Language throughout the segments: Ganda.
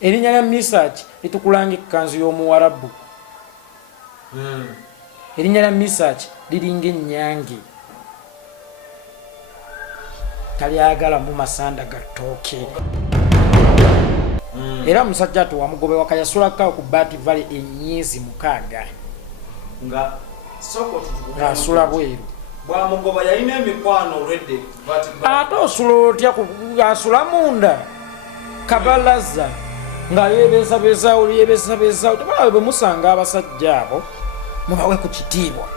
erinnya lya Mesach litukulanga ekkanzu y'omuwarabu. Erinnya lya Mesach liringa ennyange talyagala mu masanda ga ttooke. Era musajja ati wamugobewaka yasulako ku Bat Valley emyezi 6 nga asula bweru. Bwamugoba yalina emikwano already. Ate osula otya asula munda kabalaza nga yebeesabezaawo tebalawe bwe musanga abasajja abo mubawe ku kitiibwa.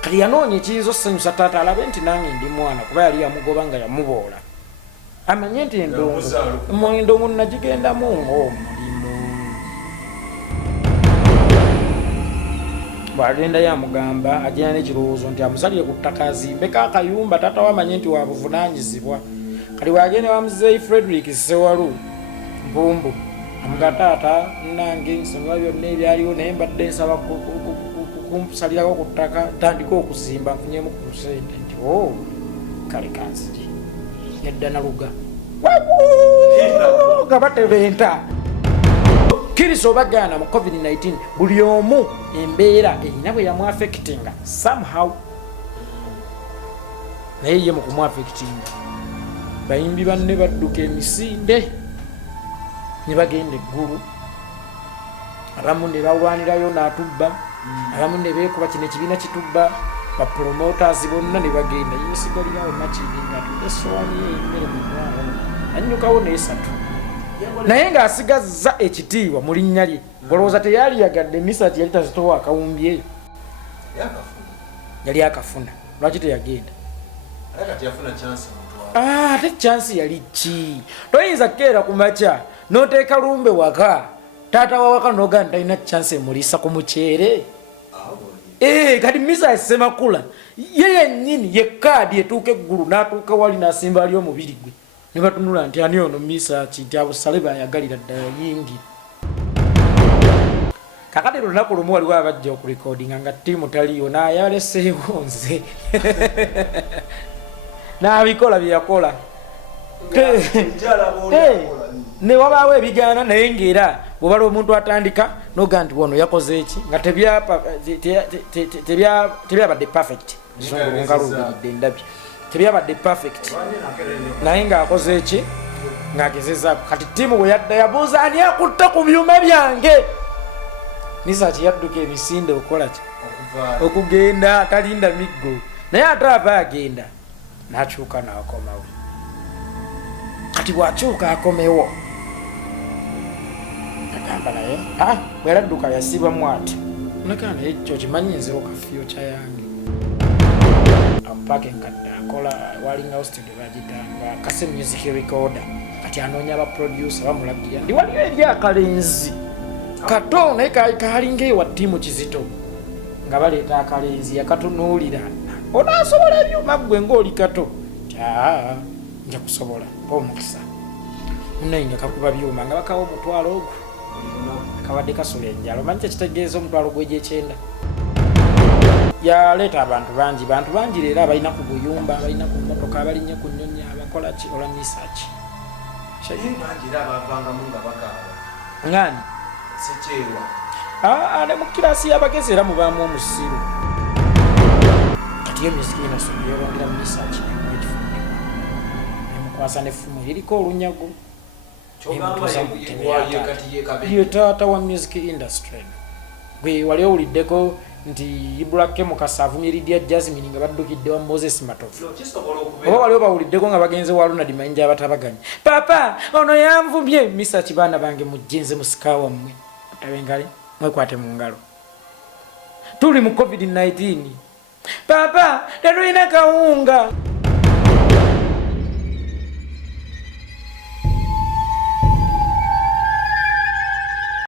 Kati yanoonya ekiyinza osanyusa taata alabe nti nange ndi mwana kuba yali yamugoba nga yamuboola amanye nti endongo nagigendamu ng'omulimu. Bw'agenda yamugamba agenda n'ekirowoozo nti amusalire ku ttaka azimbeko akayumba taata we amanye nti wabuvunaanyizibwa. Kati bw'agenda wamuzeeyi Frederick Ssewalu Mpumbu amuga taata nange nsonga byonna ebyaliwo naye mbadde nsaba kumsalirako ku ttaka tandika okuzimba nfunyemu ku sente nti kale kanziri yadda naluga nga batebenta kirisa obagaana mu COVID-19 buli omu embeera erina bwe yamuafectinga somehow naye ye mu kumuafectinga bayimbi banne badduka emisinde ne bagenda eggulu abamu ne balwanirayo n'atubba abamu ne beekuba kino ekibiina kitubba bapromoters bonna ne bagenda yesigalirawo makiri nga tuesooni emmere mu mwalo annyukawo n'esatu naye ng'asigazza ekitiibwa mu linnya lye olowooza teyali yagadde Mesach yali tazitowa akawumbi eyo yali akafuna lwaki teyagenda ate chansi yali ki toyinza kukeera ku makya n'oteeka lumbe waka taata wawaka n'ogamba talina chansi emuliisa ku muceere. Kati Mesach Ssemakula ye yennyini ye kaadi etuuka eggulu n'atuuka wali n'asimba ali omubiri gwe ne batunula nti ani ono Mesach nti abusale bayagalira ddala yingi. Kakati lunaku lumu waliwo abajja okurekodinga nga ttiimu taliyo n'ayaleseewo nze n'abikola bye yakola ne wabaawo ebigaana naye ng'era bw'obala omuntu atandika noga nti wono yakoze eki nga tebyabadde perfect ngalubidde ndabye tebyabadde perfect naye ng'akoze eki ng'agezezaako. Kati ttiimu bwe yadda yabuuza ani akutta ku byuma byange Mesach yadduka emisinde okukola ki okugenda atalinda miggo naye ate aba agenda n'akyuka n'akomawo. Kati bw'akyuka akomewo agamba naye bweradduka yasibamu ati nakaa naye kyo kimanyi nziro kafiyo kyayange amupaka enkadde akola walingawo studio bagitanga kase music recorder. Kati anoonya abaproducer bamulagirira ndi waliyo ebyakalenzi kato naye kalinga ewa ttiimu Kizito nga baleeta akalenzi yakatunuulira onaasobola ebyuma ggwe ng'oli kato nja kusobola omukisa munaye nga kakuba byuma nga bakawa omutwalo ogwo kabadde kasula enjalo manyi kyekitegeeza omutwalo gw'egyekyenda. Yaleeta abantu bangi leero abalina ku buyumba abalina ku mmotoka abalinnye ku nnyonyi abakola ki olwa Mesach ngani ne mu kirasi y'abagezi era mubaamu omusiru. Kati yo music industry yolongera Mesach nemukwasa n'effumu liriko olunyago ye taata wa music industry gwe wali owuliddeko nti Ibrahim Mukasa avumye Lydia Jasmine nga baddukidde wa Moses Matofu oba waliwo bawuliddeko nga bagenze wa Ronald Mayinja abatabaganya papa ono yanvumye Mesach baana bange mujjenze musikawa mmwe tabengale mwekwate mu ngalo tuli mu COVID-19 papa tetulina kawunga